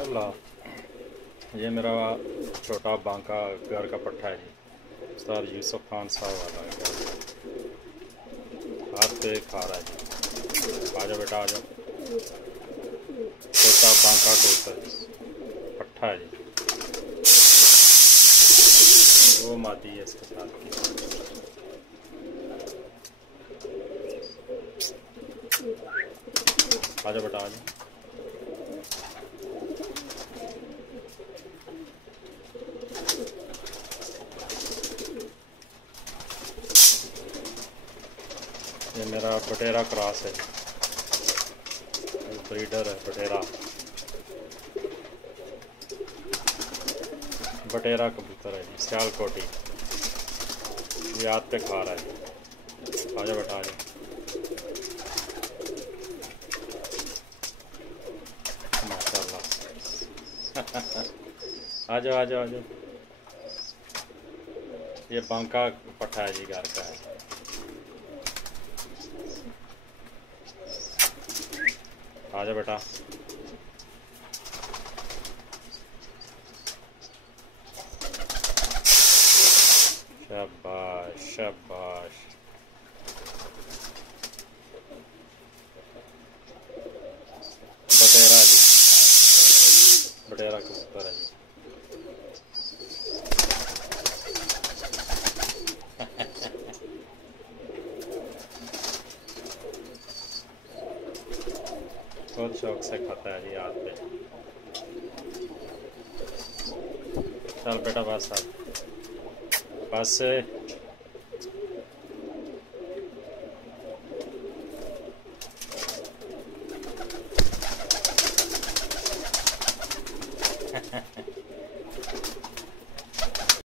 माशाल्लाह। ये मेरा छोटा बांका घर का पट्टा है जी, उस्ताद यूसुफ खान साहब वाला है। हाथ पे खा रहा है जी। आ जाओ बेटा आ जाओ। छोटा बांका कबूतर पट्टा है जी, वो मादी है इसके साथ की। आ जाओ बेटा आ जाओ। ये मेरा बटेरा क्रॉस है, ब्रीडर है बटेरा। बटेरा कबूतर है जी, सियालकोटी। ये हाथ पे खा रहा है। आ जाओ बेटा आ जाओ। माशाल्लाह। आ जाओ आ जाओ आ जाओ। ये बांका पट्टा है जी, घर का है। आ जाओ बेटा। शाबाश शाबाश। बटेरा जी, बटेरा कबूतर है जी। बहुत शौक से खाता है जी हाथ पे। चल बेटा बस अब बस